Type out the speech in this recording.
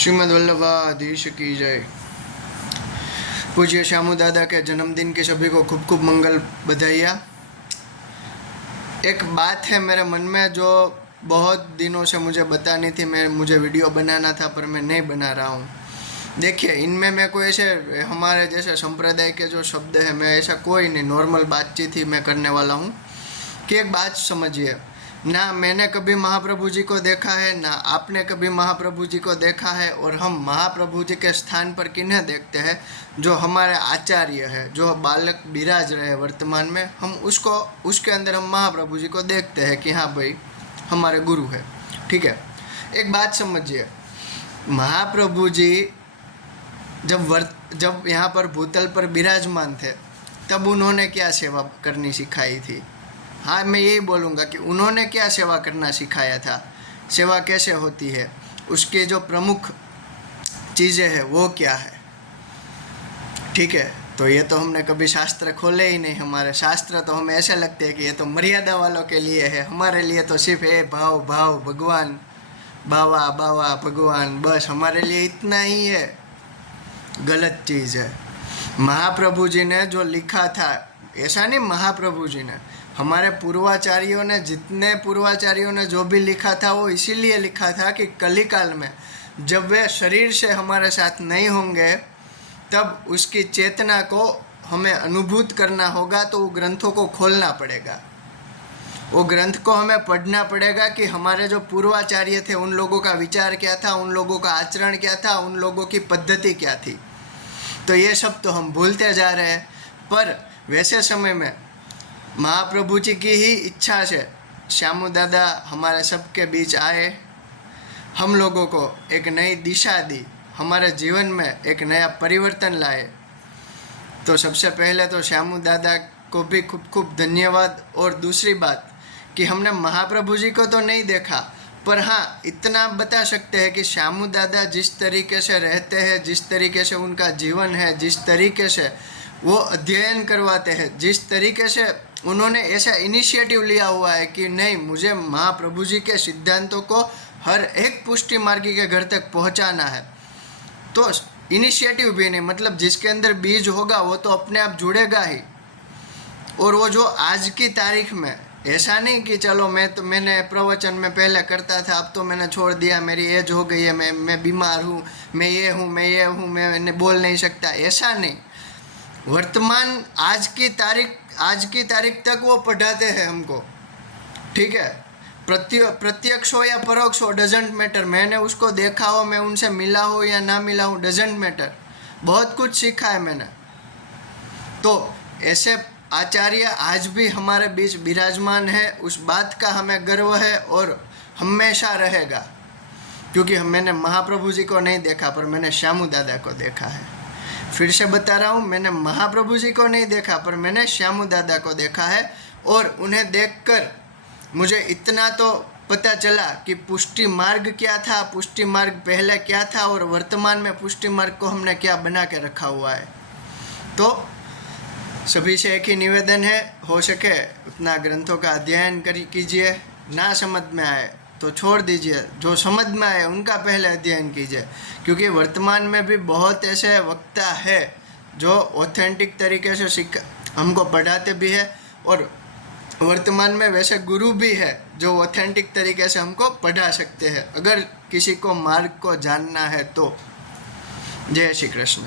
श्रीमद् वल्लभाधीश की जय। पूज्य श्यामू दादा के जन्मदिन की सभी को खूब खूब मंगल बधाइयाँ। एक बात है मेरे मन में जो बहुत दिनों से मुझे बतानी थी, मुझे वीडियो बनाना था पर मैं नहीं बना रहा हूँ। देखिए, इनमें मैं कोई ऐसे हमारे जैसे संप्रदाय के जो शब्द है, मैं ऐसा कोई नहीं, नॉर्मल बातचीत ही मैं करने वाला हूँ। कि एक बात समझिए, ना मैंने कभी महाप्रभु जी को देखा है, ना आपने कभी महाप्रभु जी को देखा है, और हम महाप्रभु जी के स्थान पर किन्हें देखते हैं? जो हमारे आचार्य है, जो बालक विराज रहे वर्तमान में, हम उसको, उसके अंदर हम महाप्रभु जी को देखते हैं कि हाँ भाई हमारे गुरु है। ठीक है, एक बात समझिए, महाप्रभु जी जब यहाँ पर भूतल पर विराजमान थे तब उन्होंने क्या सेवा करनी सिखाई थी? हाँ, मैं यही बोलूँगा कि उन्होंने क्या सेवा करना सिखाया था, सेवा कैसे होती है, उसके जो प्रमुख चीज़ें हैं वो क्या है। ठीक है, तो ये तो हमने कभी शास्त्र खोले ही नहीं। हमारे शास्त्र तो हमें ऐसे लगते हैं कि ये तो मर्यादा वालों के लिए है, हमारे लिए तो सिर्फ है भाव भाव भगवान, बावा बावा भगवान, बस हमारे लिए इतना ही है। गलत चीज़ है। महाप्रभु जी ने जो लिखा था, ऐसा नहीं महाप्रभु जी ने, हमारे पूर्वाचार्यों ने, जितने पूर्वाचार्यों ने जो भी लिखा था वो इसीलिए लिखा था कि कलिकाल में जब वे शरीर से हमारे साथ नहीं होंगे तब उसकी चेतना को हमें अनुभूत करना होगा, तो वो ग्रंथों को खोलना पड़ेगा, वो ग्रंथ को हमें पढ़ना पड़ेगा कि हमारे जो पूर्वाचार्य थे उन लोगों का विचार क्या था, उन लोगों का आचरण क्या था, उन लोगों की पद्धति क्या थी। तो ये सब तो हम भूलते जा रहे हैं। पर वैसे समय में महाप्रभु जी की ही इच्छा से श्यामू दादा हमारे सबके बीच आए, हम लोगों को एक नई दिशा दी, हमारे जीवन में एक नया परिवर्तन लाए। तो सबसे पहले तो श्यामू दादा को भी खूब खूब धन्यवाद। और दूसरी बात कि हमने महाप्रभु जी को तो नहीं देखा, पर हाँ इतना बता सकते हैं कि श्यामू दादा जिस तरीके से रहते हैं, जिस तरीके से उनका जीवन है, जिस तरीके से वो अध्ययन करवाते हैं, जिस तरीके से उन्होंने ऐसा इनिशिएटिव लिया हुआ है कि नहीं, मुझे महाप्रभु जी के सिद्धांतों को हर एक पुष्टि मार्गी के घर तक पहुंचाना है। तो इनिशिएटिव भी नहीं, मतलब जिसके अंदर बीज होगा वो तो अपने आप जुड़ेगा ही। और वो जो आज की तारीख में, ऐसा नहीं कि चलो मैंने प्रवचन में पहले करता था, अब तो मैंने छोड़ दिया, मेरी एज हो गई है, मैं बीमार हूँ, मैं ये हूँ, मैं बोल नहीं सकता, ऐसा नहीं। वर्तमान आज की तारीख तक वो पढ़ाते हैं हमको। ठीक है, प्रत्यक्ष हो या परोक्ष हो, डजेंट मैटर। मैंने उसको देखा हो, मैं उनसे मिला हो या ना मिला हूँ, डजेंट मैटर। बहुत कुछ सीखा है मैंने। तो ऐसे आचार्य आज भी हमारे बीच विराजमान है, उस बात का हमें गर्व है और हमेशा रहेगा। क्योंकि मैंने महाप्रभु जी को नहीं देखा, पर मैंने श्यामू दादा को देखा है। फिर से बता रहा हूँ, मैंने महाप्रभु जी को नहीं देखा, पर मैंने श्यामू दादा को देखा है। और उन्हें देखकर मुझे इतना तो पता चला कि पुष्टि मार्ग क्या था, पुष्टि मार्ग पहले क्या था, और वर्तमान में पुष्टि मार्ग को हमने क्या बना के रखा हुआ है। तो सभी से एक ही निवेदन है, हो सके उतना ग्रंथों का अध्ययन कीजिए। ना समझ में आए तो छोड़ दीजिए, जो समझ में आए उनका पहले अध्ययन कीजिए। क्योंकि वर्तमान में भी बहुत ऐसे वक्ता है जो ऑथेंटिक तरीके से हमको पढ़ाते भी है, और वर्तमान में वैसे गुरु भी है जो ऑथेंटिक तरीके से हमको पढ़ा सकते हैं, अगर किसी को मार्ग को जानना है तो। जय श्री कृष्ण।